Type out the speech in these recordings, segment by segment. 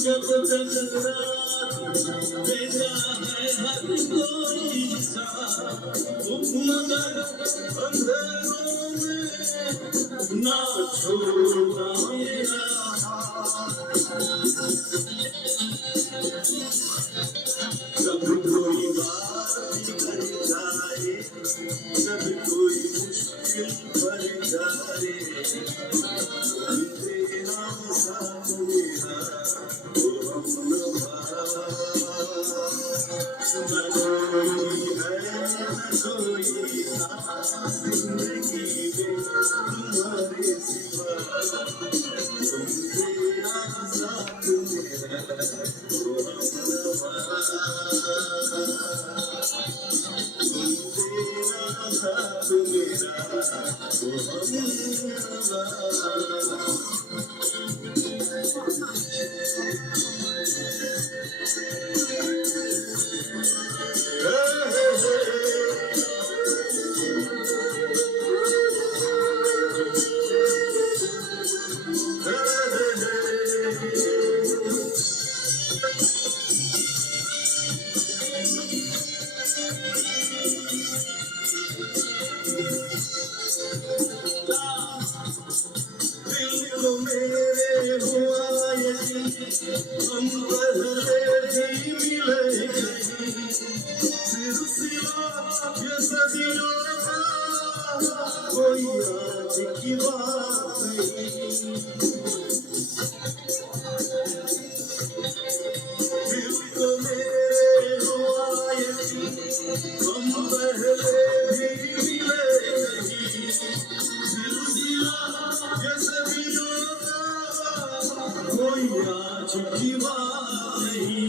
जब तक भेजा है हर कोई सा मगर अंधेरों में ना छोड़ना मेरा जब कोई बात कर जाए जब कोई मुश्किल पर जाए तेरा साथ मेरा कोई आज की बात दिल को मेरे हो आए हम पहले भी मिले नहीं सिलसिला ये सदियों का कोई आज की बात नहीं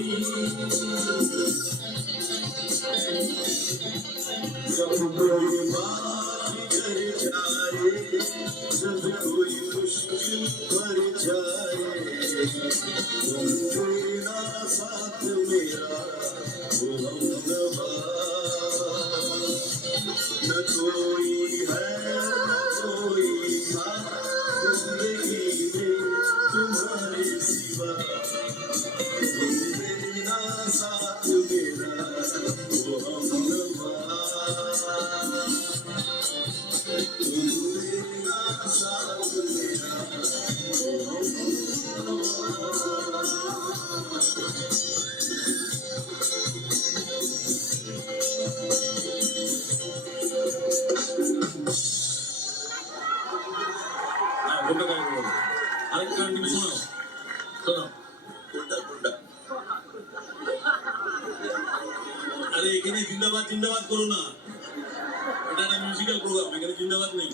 जब कोई बात कर जाए जब कोई मुश्किल पर जाए तुम तेरा साथ मेरा वो हमदवा न कोई है न कोई था जिंदगी में तुम्हारे सिवा तुम तेरा साथ मेरा वो हमदवा अरे এখানে জিন্দাবাদ জিন্দাবাদ করো না এটা একটা মিউজিক্যাল প্রোগ্রাম এখানে জিন্দাবাদ নেই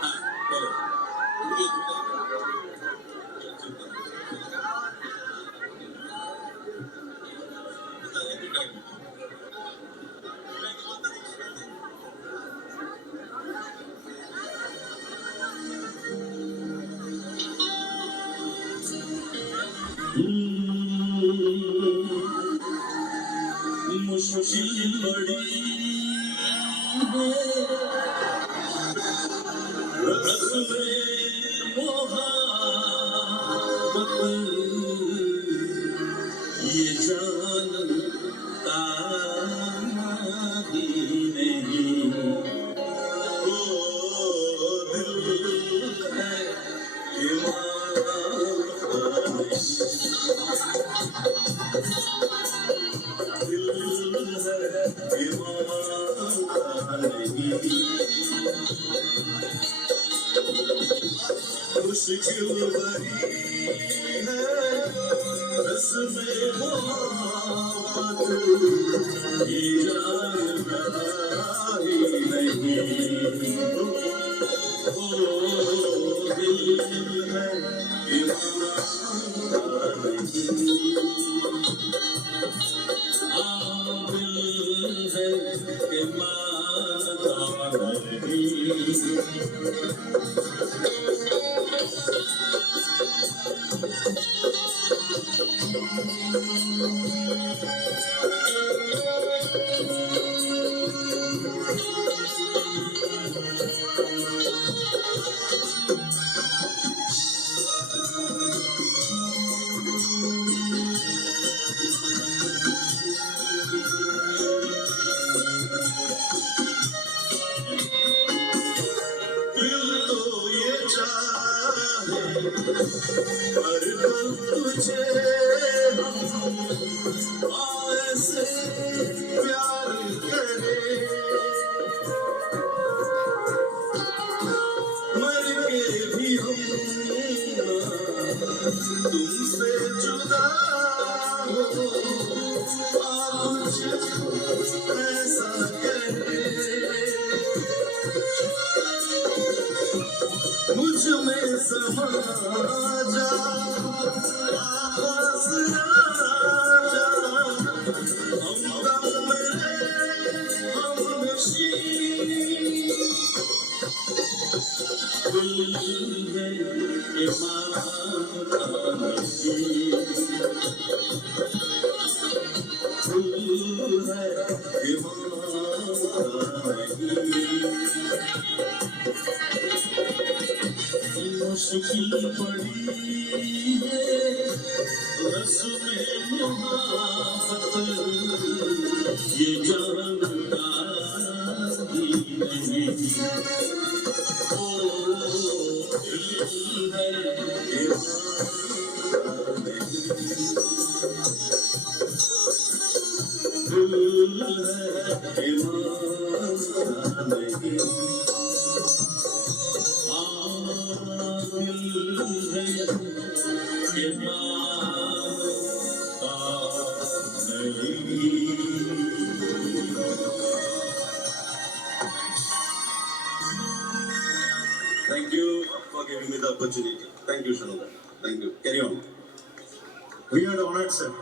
হ্যাঁ বলো मुश्किल बड़ी है रस्मे मोहब्बत ये जानता ही नहीं ओ दिल है कि मानता नहीं मुश्किल भरी है रस्मे मोहब्बत ये जानता ही नहीं ओ दिल है कि मानता नहीं है कि मानता नहीं दिल तो ये चाहे हर पल तुझे ऐसे प्यार करे मर के भी हम तुमसे जुदा हो आज ऐसा करे मुझ में समा जा आवाज़ राजा हमदम मेरे हमनशी दिल है इमारत दिल है मुश्किल पड़ी है रस्में मुहाबत ये जानता ही नहीं ओ दिल है दिल है Thank you for giving me the opportunity. Thank you, Shanoda. Thank you. Carry on. We are honored, sir.